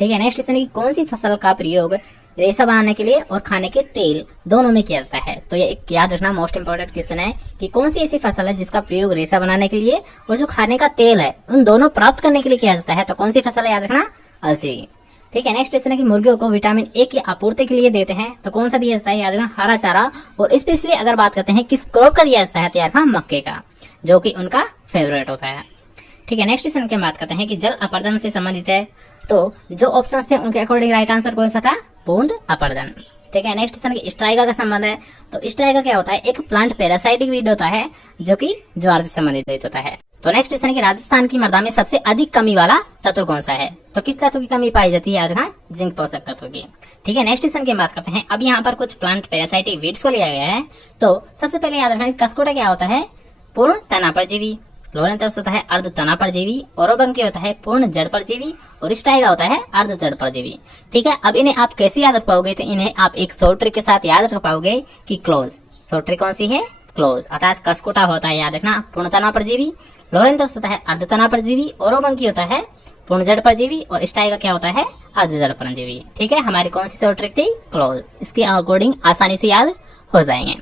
ठीक है। Next question है कि कौन सी फसल का प्रयोग रेशा बनाने के लिए और खाने के तेल दोनों में किया जाता है। तो ये एक याद रखना मोस्ट इंपोर्टेंट क्वेश्चन है कि कौन सी ऐसी फसल है जिसका प्रयोग रेशा बनाने के लिए और जो खाने का तेल है उन दोनों प्राप्त करने के लिए किया जाता है। तो कौन सी फसल है, याद रखना अलसी। ठीक है। नेक्स्ट क्वेश्चन है कि मुर्गियों को विटामिन ए की आपूर्ति के लिए देते हैं, तो कौन सा दिया जाता है, याद रखना हरा चारा। और स्पेशली अगर बात करते हैं किस क्रॉप का दिया जाता है, तो याद रखना मक्के का, जो कि उनका फेवरेट होता है। ठीक है। नेक्स्ट क्वेश्चन की बात करते हैं कि जल अपर्दन से संबंधित है, तो जो ऑप्शंस थे उनके अकॉर्डिंग राइट आंसर कौन सा था, बूंद अपर्दन। ठीक है। नेक्स्ट क्वेश्चन की स्ट्राइका का संबंध है, तो स्ट्राइका क्या होता है, एक प्लांट पैरासाइटिक वीड होता है जो कि ज्वार से संबंधित होता है। तो नेक्स्ट क्वेश्चन की राजस्थान की मृदा में सबसे अधिक कमी वाला तत्व कौन सा है, तो किस तत्व की कमी पाई जाती है, याद रखना जिंक पोषक तत्व की। ठीक है। नेक्स्ट क्वेश्चन की बात करते हैं, अब यहाँ पर कुछ प्लांट पैरासाइटिक वीड्स को लिया गया है। तो सबसे पहले याद रखना कसकोटा क्या होता है, पूर्ण तना परजीवी। लोरेंथस होता है अर्ध तना परजीवी। ओरोबंकी होता है पूर्ण जड़ परजीवी। और स्ट्राइका होता है अर्ध जड़ परजीवी। ठीक है। अब इन्हें आप कैसे याद रख पाओगे, तो इन्हें आप एक शॉर्ट ट्रिक के साथ याद रख पाओगे कि क्लोज। शॉर्ट ट्रिक कौन सी है, क्लोज। अर्थात कसकोटा होता है, याद रखना पूर्ण तना परजीवी। लोरेंथस होता है अर्ध तना परजीवी। ओरोबंकी होता है पूर्ण जड़ परजीवी। और स्ट्राइका क्या होता है, अर्ध जड़ परजीवी। ठीक है। हमारी कौन सी शॉर्ट ट्रिक थी, क्लोज। इसके अकॉर्डिंग आसानी से याद हो जाएंगे।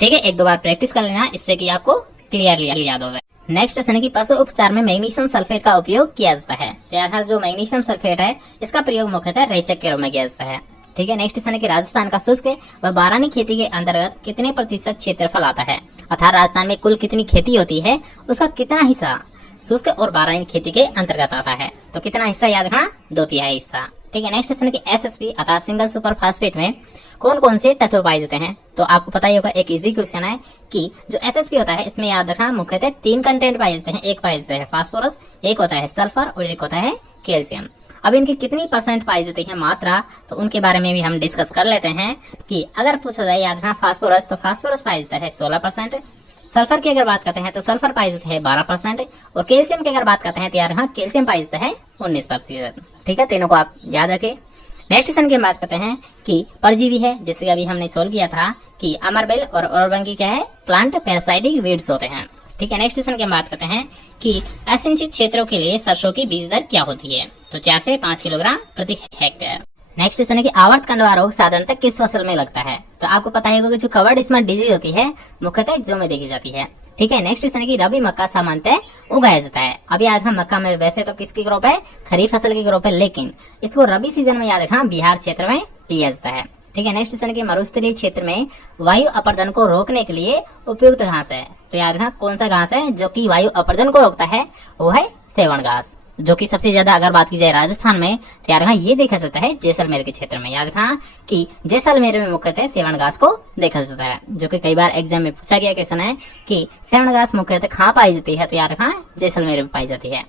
ठीक है। एक दो बार प्रैक्टिस कर लेना, इससे कि आपको क्लियरली याद हो जाए। नेक्स्ट क्वेश्चन है कि पशु उपचार में मैग्नीशियम सल्फेट का उपयोग किया जाता है। तो जो मैग्नीशियम सल्फेट है इसका प्रयोग मुख्यतः रेचक के रूप में किया जाता है। ठीक है। नेक्स्ट क्वेश्चन है कि राजस्थान का शुष्क व बारानी खेती के अंतर्गत कितने प्रतिशत क्षेत्रफल आता है, अर्थात राजस्थान में कुल कितनी खेती होती है उसका कितना हिस्सा शुष्क और बारानी खेती के अंतर्गत आता है, तो कितना हिस्सा, याद रखना 2/3 हिस्सा। ठीक है। नेक्स्ट क्वेश्चन है कि एसएसपी अर्थात सिंगल सुपर फास्फेट में कौन कौन से तत्व पाए जाते हैं। तो आपको पता ही होगा, एक इजी क्वेश्चन है कि जो एसएसपी होता है इसमें याद रखना मुख्यतः 3 कंटेंट पाए जाते हैं। एक पाए जाते हैं फास्फोरस, एक होता है सल्फर और एक होता है कैल्शियम। अब इनकी कितनी परसेंट पाई जाती है मात्रा, तो उनके बारे में भी हम डिस्कस कर लेते हैं कि अगर पूछा जाए, याद रखना फास्फोरस, तो फास्फोरस पाया जाता है 16%। सल्फर की अगर बात करते हैं तो सल्फर पाया जाता है 12%। और कैल्शियम की अगर बात करते हैं तो यार हाँ कैल्शियम पाया जाता है 19%। ठीक है। तीनों को आप याद रखें। नेक्स्ट क्वेश्चन की बात करते हैं कि परजीवी है, जैसे अभी हमने सोल्व किया था कि अमरबेल और ओरोबंकी क्या है, प्लांट पैरासाइटिक वीड्स होते हैं। ठीक है। नेक्स्ट क्वेश्चन की बात करते हैं कि असिंचित क्षेत्रों के लिए सरसों की बीज दर क्या होती है, तो 4 से 5 किलोग्राम प्रति हेक्टेयर। नेक्स्ट क्वेश्चन है कि आवर्त कंडवा रोग साधारणतः किस फसल में लगता है, तो आपको पता ही होगा कि जो कवर्ड स्मॉट डिजीज होती है मुख्यतः जौ में देखी जाती है। ठीक है। नेक्स्ट क्वेश्चन है कि रबी मक्का सामान्यतः उगाया जाता है। अभी आज हम मक्का में वैसे तो किसकी क्रॉप है, खरीफ फसल की क्रॉप है, लेकिन इसको रबी सीजन में याद रखना बिहार क्षेत्र में लिया जाता है। ठीक है। नेक्स्ट क्वेश्चन है कि मरुस्थलीय क्षेत्र में वायु अपर्दन को रोकने के लिए उपयुक्त घास है, तो याद रखना कौन सा घास है जो कि वायु अपर्दन को रोकता है, वो है सेवण घास, जो कि सबसे ज्यादा अगर बात की जाए राजस्थान में, तो याद रखना ये देखा जाता है जैसलमेर के क्षेत्र में। याद रखना कि जैसलमेर में मुख्यतः सेवण घास को देखा जाता है, जो कि कई बार एग्जाम में पूछा गया क्वेश्चन है कि सेवण घास मुख्यतः कहाँ पाई जाती है, तो याद रखना जैसलमेर में पाई जाती है।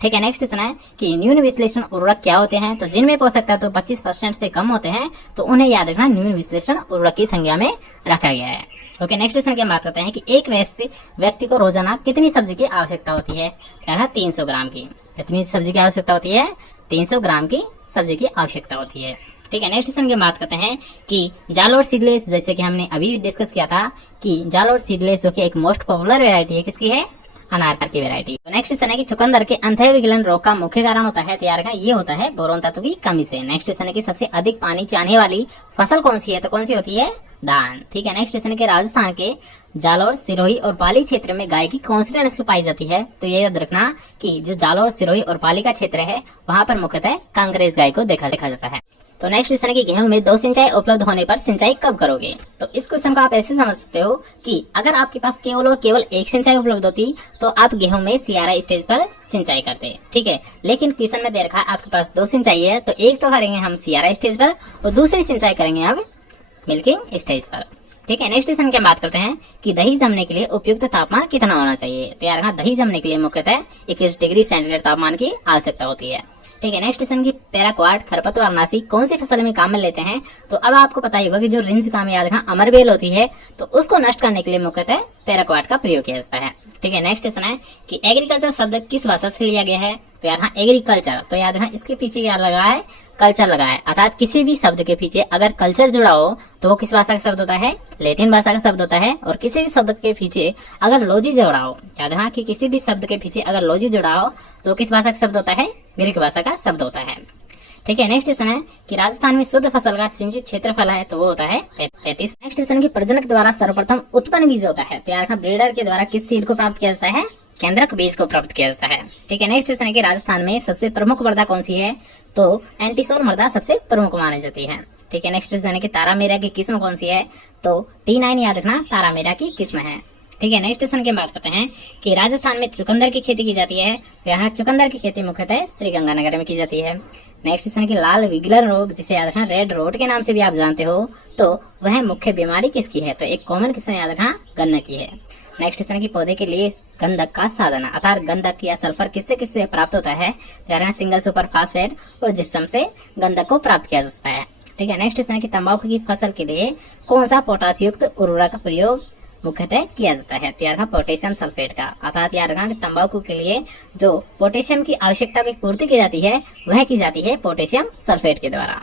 ठीक है। नेक्स्ट क्वेश्चन है कि न्यून विश्लेषण उर्वरक क्या होते हैं, तो जिनमें पोषक तत्व 25% से कम होते हैं तो उन्हें याद रखना न्यून विश्लेषण उर्वरक की संज्ञा में रखा गया है। ओके। नेक्स्ट क्वेश्चन की बात करते हैं कि एक व्यक्ति को रोजाना कितनी सब्जी की आवश्यकता होती है, क्या 300 ग्राम की। कितनी सब्जी की आवश्यकता होती है, 300 ग्राम की सब्जी की आवश्यकता होती है। ठीक है। नेक्स्ट क्वेश्चन की बात करते हैं कि जालोर सीडलेस, जैसे कि हमने अभी डिस्कस किया था कि जालोर सीडलेस जो कि एक मोस्ट पॉपुलर वेरायटी है, किसकी है, अनार की वेरायटी। तो नेक्स्ट क्वेश्चन है कि चुकंदर के अंतः विगलन रोग का मुख्य कारण होता है, तैयार का ये होता है बोरोन तत्व की कमी से। नेक्स्ट क्वेश्चन है कि सबसे अधिक पानी चाहने वाली फसल कौन सी है, तो कौन सी होती है, धान। ठीक है। नेक्स्ट क्वेश्चन है कि राजस्थान के जालोर, सिरोही और पाली क्षेत्र में गाय की कौन सी नस्ल पाई जाती है, तो ये याद रखना कि जो जालोर, सिरोही और पाली का क्षेत्र है वहाँ पर मुख्यतः कांग्रेस गाय को देखा जाता है। तो नेक्स्ट क्वेश्चन है कि गेहूं में 2 सिंचाई उपलब्ध होने पर सिंचाई कब करोगे, तो इस क्वेश्चन को आप ऐसे समझ सकते हो कि अगर आपके पास केवल और केवल एक सिंचाई उपलब्ध होती तो आप गेहूं में सियारा स्टेज पर सिंचाई करते। ठीक है। लेकिन क्वेश्चन में दे रखा है आपके पास 2 सिंचाई है, तो एक तो करेंगे हम सियारा स्टेज पर और दूसरी सिंचाई करेंगे हम मिल्किंग स्टेज पर। ठीक है। नेक्स्ट क्वेश्चन की बात करते हैं कि दही जमने के लिए उपयुक्त तापमान कितना होना चाहिए, तो यार दही जमने के लिए मुख्यतः 21 डिग्री सेंटीग्रेड तापमान की आवश्यकता होती है। ठीक है। नेक्स्ट क्वेश्चन की पैराक्वाट खरपतवारनाशी कौन सी फसल में काम में लेते हैं, तो अब आपको पता ही होगा कि जो रिंज काम याद रखना अमरबेल होती है, तो उसको नष्ट करने के लिए मुख्यतः पैराक्वाट का प्रयोग किया जाता है। ठीक है। नेक्स्ट क्वेश्चन है कि एग्रीकल्चर शब्द किस भाषा से लिया गया है, तो यार एग्रीकल्चर, तो याद रखना इसके पीछे क्या लगा है, कल्चर लगा है। अर्थात किसी भी शब्द के पीछे अगर कल्चर जुड़ा हो तो वो किस भाषा का शब्द होता है, लैटिन भाषा का शब्द होता है। और किसी भी शब्द के पीछे अगर लॉजी जुड़ा हो, याद रखना कि किसी भी शब्द के पीछे अगर लॉजी जुड़ा हो तो किस भाषा का शब्द होता है, ग्रीक भाषा का शब्द होता है। ठीक है। नेक्स्ट क्वेश्चन है कि राजस्थान में शुद्ध फसल का सिंचित क्षेत्रफल है तो वो होता है 35। नेक्स्ट क्वेश्चन की प्रजनक द्वारा सर्वप्रथम उत्पन्न बीज होता है तो यार ब्रीडर के द्वारा किस सीड को प्राप्त किया जाता है? केंद्रक बीज को प्राप्त किया जाता है। ठीक है। नेक्स्ट क्वेश्चन है कि राजस्थान में सबसे प्रमुख मृदा कौन सी है? तो एंटीसोर मृदा सबसे प्रमुख मानी जाती है। ठीक है। नेक्स्ट क्वेश्चन है कि तारामीरा की किस्म कौन सी है? तो T9 याद रखना तारामीरा की किस्म है। ठीक है। नेक्स्ट क्वेश्चन की बात करते हैं कि राजस्थान में चुकंदर की खेती की जाती है तो यहाँ चुकंदर की खेती मुख्यतः श्रीगंगानगर में की जाती है। नेक्स्ट क्वेश्चन की लाल विगलर रोग जिसे याद रखना रेड रोड के नाम से भी आप जानते हो तो वह मुख्य बीमारी किसकी है? तो एक कॉमन क्वेश्चन याद रखना गन्ना की है। नेक्स्ट क्वेश्चन की पौधे के लिए गंधक का साधन अर्थात गंधक या सल्फर किससे किससे प्राप्त होता है? तो यार सिंगल सुपर फास्फेट और जिप्सम से गंधक को प्राप्त किया जा सकता है। ठीक है। नेक्स्ट क्वेश्चन की तंबाकू की फसल के लिए कौन सा पोटास युक्त उर्वरक का प्रयोग मुख्यतः किया जाता है? तो यार पोटेशियम सल्फेट का अर्थात यार तंबाकू के लिए जो पोटेशियम की आवश्यकता की पूर्ति की जाती है वह की जाती है पोटेशियम सल्फेट के द्वारा।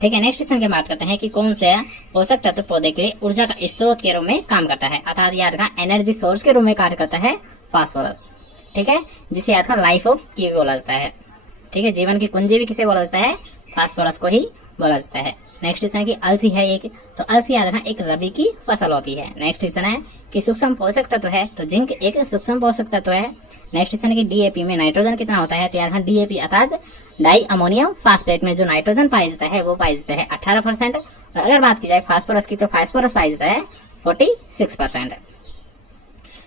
ठीक है। नेक्स्ट क्वेश्चन की बात करते हैं कि कौन सा पोषक तत्व पौधे के लिए ऊर्जा का स्रोत के रूप में काम करता है अर्थात याद रखना एनर्जी सोर्स के रूप में कार्य करता है? फास्फोरस। ठीक है। जिसे याद रखना लाइफ ऑफ की बोला जाता है। ठीक है। जीवन की कुंजी भी किसे बोला जाता है? फास्फोरस को ही बोला जाता है। नेक्स्ट क्वेश्चन है कि अलसी है एक तो अलसी याद रखना एक रबी की फसल होती है। नेक्स्ट क्वेश्चन है कि सूक्ष्म पोषक तत्व है तो जिंक एक सूक्ष्म पोषक तत्व है। नेक्स्ट क्वेश्चन है कि डीएपी में नाइट्रोजन कितना होता है? तो याद रखना डीएपी अर्थात डाई अमोनियम फास्फेट में जो नाइट्रोजन पाया जाता है वो पाया जाता है 18% और अगर बात की जाए फास्फोरस की तो फास्फोरस पाया जाता है 46%।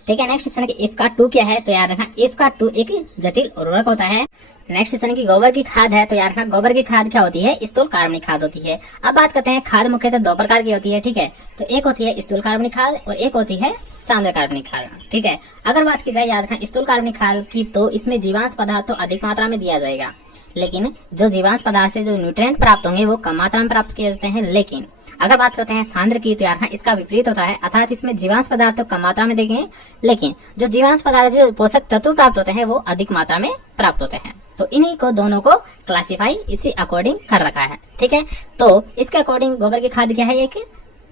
ठीक है। नेक्स्ट क्वेश्चन की इफ का 2 क्या है? तो याद रखना इफ का 2 एक जटिल उर्वरक होता है। नेक्स्ट क्वेश्चन की गोबर की खाद है तो याद रखना गोबर की खाद क्या होती है? स्थूल कार्बनिक खाद होती है। अब बात करते हैं खाद मुख्यतः दो प्रकार की होती है। ठीक है। तो एक होती है स्थूल कार्बनिक खाद और एक होती है सांद्र कार्बनिक खाद। ठीक है। अगर बात की जाए याद रखना स्थूल कार्बनिक खाद की तो इसमें जीवांश पदार्थ तो अधिक मात्रा में दिया जाएगा लेकिन जो जीवांश पदार्थ से जो न्यूट्रिएंट प्राप्त होंगे वो कम मात्रा में प्राप्त किए जाते हैं। लेकिन अगर बात करते हैं सांद्र की तो यार इसका विपरीत होता है अर्थात इसमें जीवांश पदार्थ तो कम मात्रा में देंगे लेकिन जो जीवांश पदार्थ जो पोषक तत्व प्राप्त होते हैं वो अधिक मात्रा में प्राप्त होते हैं। तो इन्हीं को दोनों को क्लासिफाई इसी अकॉर्डिंग कर रखा है। ठीक है। तो इसके अकॉर्डिंग गोबर की खाद क्या है? एक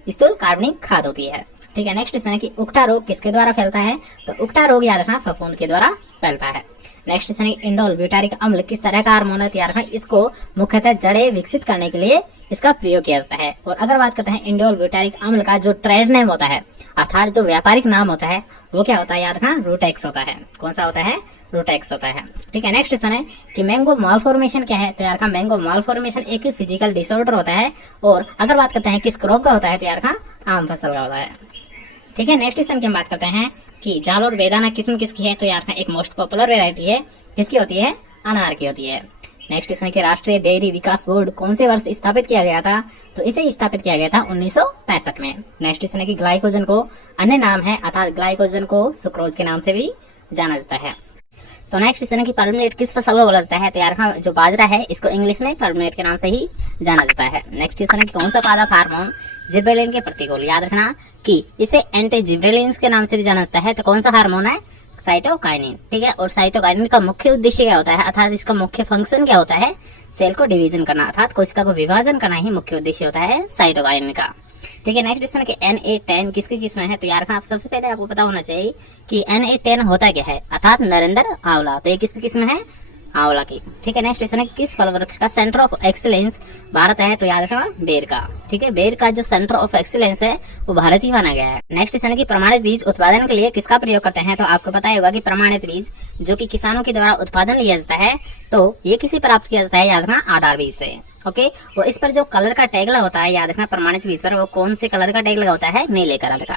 स्थूल कार्बनिक खाद होती है। ठीक है। नेक्स्ट क्वेश्चन है कि उकठा रोग किसके द्वारा फैलता है? तो उकठा रोग याद रखना फफूंद के द्वारा फैलता है। नेक्स्ट क्वेश्चन है इंडोल ब्यूटारिक अम्ल किस तरह का हार्मोन है? तो याद रखना इसको मुख्यतः जड़ें विकसित करने के लिए इसका प्रयोग किया जाता है। और अगर बात करते हैं इंडोल ब्यूटारिक अम्ल का जो ट्रेड नेम होता है अर्थात जो व्यापारिक नाम होता है वो क्या होता है? याद रखना रूटेक्स होता है। कौन सा होता है? रूटेक्स होता है। ठीक है। नेक्स्ट क्वेश्चन है कि मैंगो मालफॉर्मेशन क्या है? तो यार मैंगो मालफॉर्मेशन एक फिजिकल डिसऑर्डर होता है और अगर बात करते हैं किस क्रॉप का होता है? तो यार आम फसल का होता है। ठीक है। नेक्स्ट क्वेश्चन की बात करते हैं कि जाल और बेदाना किस्म किसकी है? तो यार एक मोस्ट पॉपुलर वेरायटी है किसकी होती है? अनार की होती है। नेक्स्ट क्वेश्चन कि राष्ट्रीय डेयरी विकास बोर्ड कौन से वर्ष स्थापित किया गया था? तो इसे स्थापित किया गया था 1965 में। नेक्स्ट क्वेश्चन है कि ग्लाइकोजन को अन्य नाम है अर्थात ग्लाइकोजन को सुक्रोज के नाम से भी जाना जाता है। तो नेक्स्ट क्वेश्चन है कि पर्मनेट किस फसल को बोला जाता है? तो यार जो बाजरा है इसको इंग्लिश में पर्मनेट के नाम से ही जाना जाता है। नेक्स्ट क्वेश्चन है कि कौन सा पादप हार्मोन जिब्रेलिन के प्रतिकूल? याद रखना कि इसे एंटी जिब्रेलिन के नाम से भी जाना जाता है। तो कौन सा हार्मोन है? साइटोकाइनिन। ठीक है। और साइटोकाइनिन का मुख्य उद्देश्य क्या होता है अर्थात इसका मुख्य फंक्शन क्या होता है? सेल को डिवीजन करना अर्थात कोशिका को विभाजन करना ही मुख्य उद्देश्य होता है साइटोकाइनिन का। ठीक है। नेक्स्ट क्वेश्चन कि Na10 किसकी किस्म है? तो यार आप सबसे पहले आपको पता होना चाहिए कि Na10 होता क्या है अर्थात नरेंद्र आंवला। तो ये किसकी किस्म है? आंवला की। ठीक है। नेक्स्ट क्वेश्चन है किस फल वृक्ष का सेंटर ऑफ एक्सीलेंस भारत है? तो याद रखना बेर का। ठीक है। बेर का जो सेंटर ऑफ एक्सीलेंस है वो भारत ही माना गया है। नेक्स्ट क्वेश्चन है कि प्रमाणित बीज उत्पादन के लिए किसका प्रयोग करते हैं? तो आपको पता ही होगा कि प्रमाणित बीज जो कि किसानों के द्वारा उत्पादन लिया जाता है तो ये किसे प्राप्त किया जाता है? याद रखना आधार बीज से। ओके। और इस पर जो कलर का टैग लगा होता है याद रखना प्रमाणित बीज पर वो कौन से कलर का टैग लगा होता है? नीले कलर का।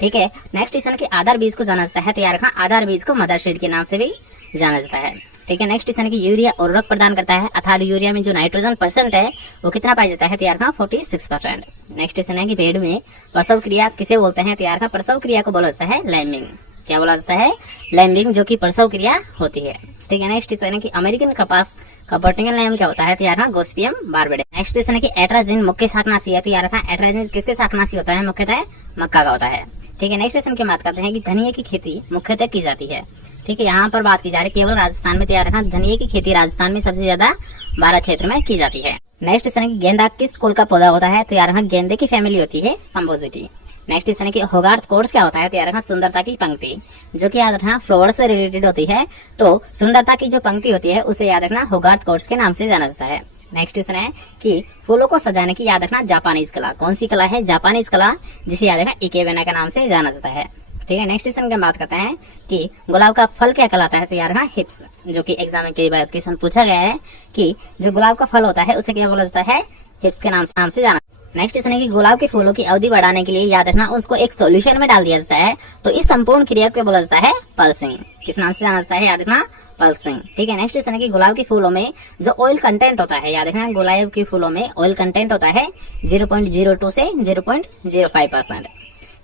ठीक है। नेक्स्ट क्वेश्चन की आधार बीज को जाना जाता है तो याद रखना आधार बीज को मदर सीड के नाम से भी जाना जाता है। ठीक है। नेक्स्ट क्वेश्चन की यूरिया उर्वरक प्रदान करता है अर्थात यूरिया में जो नाइट्रोजन परसेंट है वो कितना पाया जाता है? तो यार 46%। नेक्स्ट क्वेश्चन है कि भेड़ में प्रसव क्रिया किसे बोलते हैं? तो यार प्रसव क्रिया को बोला जाता है लैम्बिंग। क्या बोला जाता है? लैम्बिंग जो कि प्रसव क्रिया होती है। ठीक है। नेक्स्ट क्वेश्चन है कि अमेरिकन कपास का बॉटनिकल नेम क्या होता है? तो यार गोस्पियम बारबेडे। नेक्स्ट क्वेश्चन है कि एट्राजिन मुख्य शाकनाशी है तो यार एट्राजिन किसके शाकनाशी होता है? मुख्यतः मक्का का होता है। ठीक है। नेक्स्ट क्वेश्चन की बात करते हैं कि धनिया की खेती मुख्यतः की जाती है। ठीक है। यहाँ पर बात की जा रही है केवल राजस्थान में। तो यार धनिया की खेती राजस्थान में सबसे ज्यादा 12 क्षेत्र में की जाती है। नेक्स्ट क्वेश्चन है कि गेंदा किस कुल का पौधा होता है? तो यार गेंदे की फैमिली होती है कंपोजिटी। नेक्स्ट क्वेश्चन है कि होगार्थ कोर्स क्या होता है? तो यार सुंदरता की पंक्ति जो कि याद रखना फ्लावर से रिलेटेड होती है। तो सुंदरता की जो पंक्ति होती है उसे याद रखना होगार्थ कोर्स के नाम से जाना जाता है। नेक्स्ट क्वेश्चन है कि फूलों को सजाने की याद रखना जापानीज कला। कौन सी कला है? जापानीज कला, जिसे याद रखना इकेबाना के नाम से जाना जाता है। ठीक है, नेक्स्ट क्वेश्चन की बात करते हैं कि गुलाब का फल क्या कहलाता है? तो याद रखना हिप्स, जो कि एग्जाम में कई बार क्वेश्चन पूछा गया है कि जो गुलाब का फल होता है उसे क्या बोला जाता है? हिप्स के नाम से जाना। नेक्स्ट क्वेश्चन है कि गुलाब के फूलों की अवधि बढ़ाने के लिए याद रखना उसको एक सॉल्यूशन में डाल दिया जाता है, तो इस संपूर्ण क्रिया को बोला जाता है पल्सिंग। किस नाम से जाना जाता है? याद रखना पल्सिंग। ठीक है, नेक्स्ट क्वेश्चन है कि गुलाब के फूलों में जो ऑयल कंटेंट होता है, याद रखना गुलाब के फूलों में ऑयल कंटेंट होता है 0.02 से 0.05%।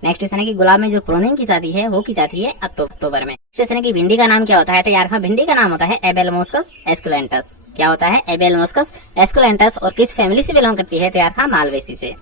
नेक्स्ट क्वेश्चन है कि गुलाब में जो प्रूनिंग की जाती है वो की जाती है अक्टूबर में। नेक्स्ट क्वेश्चन है कि भिंडी का नाम क्या होता है? तो यार हाँ, भिंडी का नाम होता है एबेलमोस्कस एस्कुलेंटस। क्या होता है? एबेलमोस्कस एस्कुलेंटस। और किस फैमिली से बिलोंग करती है? तो यार हाँ, मालवेसी से।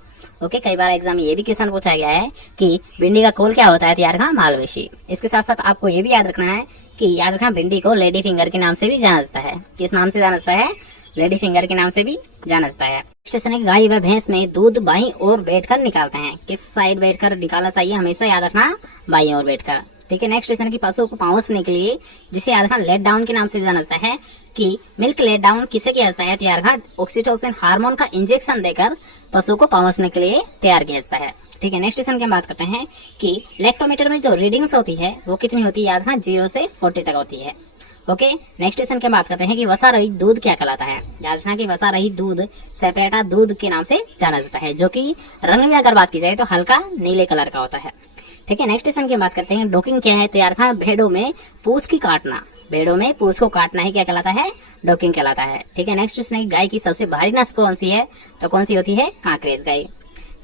ओके, कई बार एग्जाम में ये भी क्वेश्चन पूछा गया है कि भिंडी का कोल क्या होता है? तो यार हाँ, मालवेसी। इसके साथ साथ आपको ये भी याद रखना है कि याद रखना भिंडी को लेडी फिंगर के नाम से भी जाना जाता है। किस नाम से जाना जाता है? लेडी फिंगर के नाम से भी जाना जाता है। क्वेश्चन है गाय व भैंस में दूध बाईं ओर बैठकर निकालते हैं। किस साइड बैठकर निकालना चाहिए? हमेशा याद रखना बाईं ओर बैठकर। ठीक है, नेक्स्ट क्वेश्चन की पशु को पहुंचने के लिए जिसे याद रखना लेट डाउन के नाम से जाना जाता है कि मिल्क लेट डाउन किसे किया जाता है? तो याद रखना ऑक्सीटोसिन हार्मोन का इंजेक्शन देकर पशु को पहुंचने के लिए तैयार किया जाता है। ठीक है, नेक्स्ट क्वेश्चन की बात करते हैं कि लैक्टोमीटर में जो रीडिंग्स होती है वो कितनी होती है? याद रखना 0 से 40 तक होती है। ओके, नेक्स्ट क्वेश्चन की बात करते हैं कि वसा रहित दूध क्या कहलाता है? याद रखना कि वसा रहित दूध सेपरेटा दूध के नाम से जाना जाता है, जो कि रंग में अगर बात की जाए तो हल्का नीले कलर का होता है। ठीक है, नेक्स्ट क्वेश्चन की बात करते हैं डोकिंग क्या है? तो यार रखना भेड़ों में पूंछ की काटना, भेड़ों में पूंछ को काटना ही क्या कहलाता है? डोकिंग कहलाता है। ठीक है, नेक्स्ट क्वेश्चन है गाय की सबसे भारी नस्ल कौन सी है? तो कौन सी होती है? कांकरेज गाय।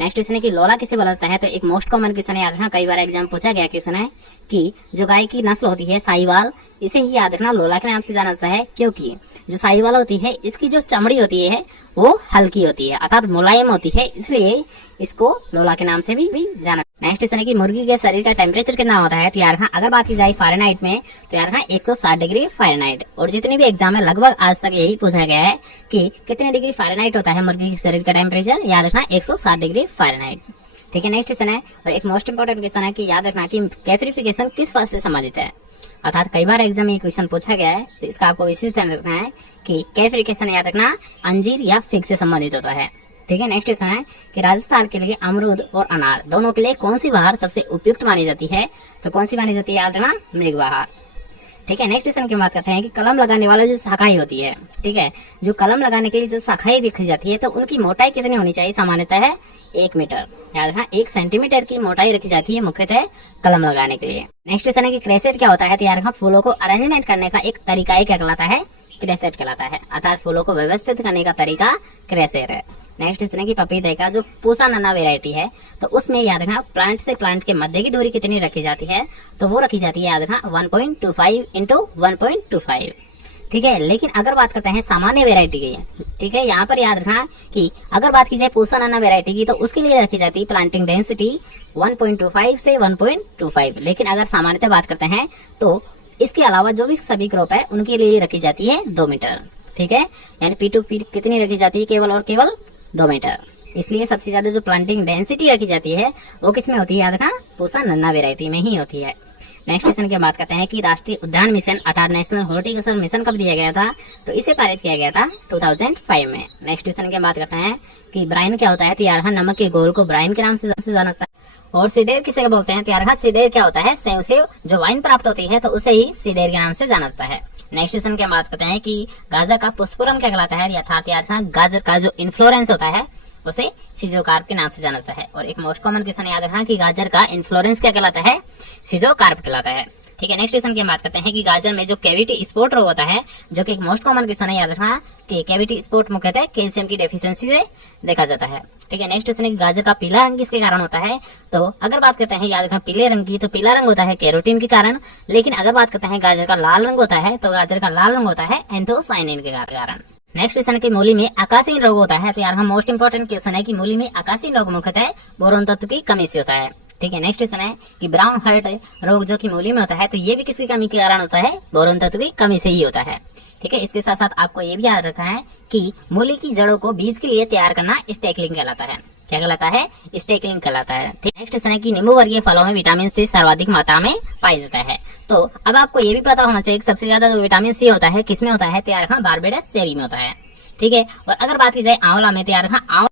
नेक्स्ट क्वेश्चन है कि लोला किसे बोला जाता है? तो एक मोस्ट कॉमन क्वेश्चन है, याद रखना कई बार एग्जाम पूछा गया क्वेश्चन है कि जो गाय की नस्ल होती है साहिवाल, इसे ही याद रखना लोला के नाम से जाना जाता है, क्योंकि जो साहिवाल होती है इसकी जो चमड़ी होती है वो हल्की होती है अर्थात मुलायम होती है, इसलिए इसको लोला के नाम से भी जाना। नेक्स्ट क्वेश्चन है कि मुर्गी के शरीर का टेम्परेचर कितना होता है? तो यार हाँ, अगर बात की जाए फ़ारेनहाइट में तो यार हाँ 160 डिग्री फ़ारेनहाइट। और जितने भी एग्जाम में लगभग आज तक यही पूछा गया है कि कितने डिग्री फ़ारेनहाइट होता है मुर्गी के शरीर का टेम्परेचर? याद रखना 160 डिग्री फ़ारेनहाइट। ठीक है, नेक्स्ट क्वेश्चन है और एक मोस्ट इंपोर्टेंट क्वेश्चन है कि याद रखना कि कैफिरिफिकेशन किस बात से संबंधित है? अर्थात कई बार एग्जाम में ये क्वेश्चन पूछा गया है, तो इसका आपको विशेष ध्यान रखना है कि कैफिरिफिकेशन याद रखना अंजीर या फिग से संबंधित होता है। ठीक है, नेक्स्ट क्वेश्चन है कि राजस्थान के लिए अमरूद और अनार दोनों के लिए कौन सी बहार सबसे उपयुक्त मानी जाती है? तो कौन सी मानी जाती है? याद रखना मृग बहार। ठीक है, नेक्स्ट क्वेश्चन की बात करते हैं कि कलम लगाने वाला जो शाखाई होती है, ठीक है, जो कलम लगाने के लिए जो शाखाई रखी जाती है तो उनकी मोटाई कितनी होनी चाहिए? सामान्यतः है 1 मीटर। याद रखना 1 सेंटीमीटर की मोटाई रखी जाती है मुख्यतः कलम लगाने के लिए। नेक्स्ट क्वेश्चन है कि क्रेसेट क्या होता है? तो याद रखना फूलों को अरेंजमेंट करने का एक तरीका क्या कहलाता है? क्रेसेट कहलाता है, अर्थात फूलों को व्यवस्थित करने का तरीका क्रेसेट है। नेक्स्ट इस तरह की पपीते का जो पूसा नन्ना वेराइटी है तो उसमें याद रखना प्लांट से प्लांट के मध्य की दूरी कितनी रखी जाती है? तो वो रखी जाती है याद रखना 1.25 इंटू 1.25। ठीक है, लेकिन अगर बात करते हैं सामान्य वेराइटी की, ठीक है, यहाँ पर याद रखना कि अगर बात की जाए पूसा नन्ना वेराइटी की तो उसके लिए रखी जाती है प्लांटिंग डेंसिटी 1.25 से 1.25। लेकिन अगर सामान्यतः बात करते हैं तो इसके अलावा जो भी सभी क्रॉप है उनके लिए रखी जाती है 2 मीटर। ठीक है, यानी पी टू पी कितनी रखी जाती है? केवल और केवल 2 मीटर। इसलिए सबसे ज्यादा जो प्लांटिंग डेंसिटी रखी जाती है वो किसमें होती है? याद रखना पूसा नन्ना वेराइटी में ही होती है। नेक्स्ट क्वेश्चन की बात करते हैं कि राष्ट्रीय उद्यान मिशन अर्थात नेशनल हॉर्टिकल्चर मिशन कब दिया गया था? तो इसे पारित किया गया था 2005 में। नेक्स्ट क्वेश्चन की बात करते हैं कि ब्राइन क्या होता है? तो यार नमक के घोल को ब्राइन के नाम से जाना जाता है। और सीडेर किसे बोलते हैं? तो यार सीडेर क्या होता है? सेव से जो वाइन प्राप्त होती है तो उसे ही सीडेर के नाम से जाना जाता है। नेक्स्ट क्वेश्चन की बात करते हैं कि गाजर का पुष्परम क्या कहलाता है? अर्थात यार गाजर का जो इन्फ्लोरेंस होता है उसे सिजोकार्प के नाम से जाना जाता है। और एक मोस्ट कॉमन क्वेश्चन याद रखना कि गाजर का इन्फ्लोरेंस क्या कहलाता है? सिजोकार्प कहलाता है। ठीक है, नेक्स्ट क्वेश्चन की बात करते हैं कि गाजर में जो कैविटी स्पॉट रोग होता है, जो कि एक मोस्ट कॉमन क्वेश्चन है, याद रखना कि कैविटी स्पॉट मुख्यतः कैल्शियम की डेफिशिएंसी से देखा जाता है। ठीक है, नेक्स्ट क्वेश्चन है कि गाजर का पीला रंग किसके कारण होता है? तो अगर बात करते हैं याद रखना पीले रंग की, तो पीला रंग होता है कैरोटीन के कारण। लेकिन अगर बात करते हैं गाजर का लाल रंग होता है तो गाजर का लाल रंग होता है एंथोसायनिन के कारण। नेक्स्ट क्वेश्चन है कि मूली में आकाशीन रोग होता है। तो यार हम मोस्ट इंपोर्टेंट क्वेश्चन है कि मूली में आकाशीन रोग मुख्यतः बोरोन तत्व की कमी से होता है। ठीक है, नेक्स्ट क्वेश्चन है कि ब्राउन हार्ट रोग जो कि मूली में होता है तो ये भी किसकी कमी के कारण होता है? बोरोन तत्व की कमी से ही होता है। ठीक है, इसके साथ साथ आपको ये भी याद रखना है कि मूली की जड़ों को बीज के लिए तैयार करना स्टेकलिंग कहलाता है। क्या कहलाता है? स्टेकलिंग कहलाता है। ठीक, नेक्स्ट क्वेश्चन है कि नींबू वर्गीय फलों में विटामिन सी सर्वाधिक मात्रा में पाया जाता है। तो अब आपको ये भी पता होना चाहिए कि सबसे ज्यादा जो विटामिन सी होता है किसमें होता है? तो यार बारबेडस चेरी में होता है। ठीक है। और अगर बात की जाए आंवला में, तो यार हाँ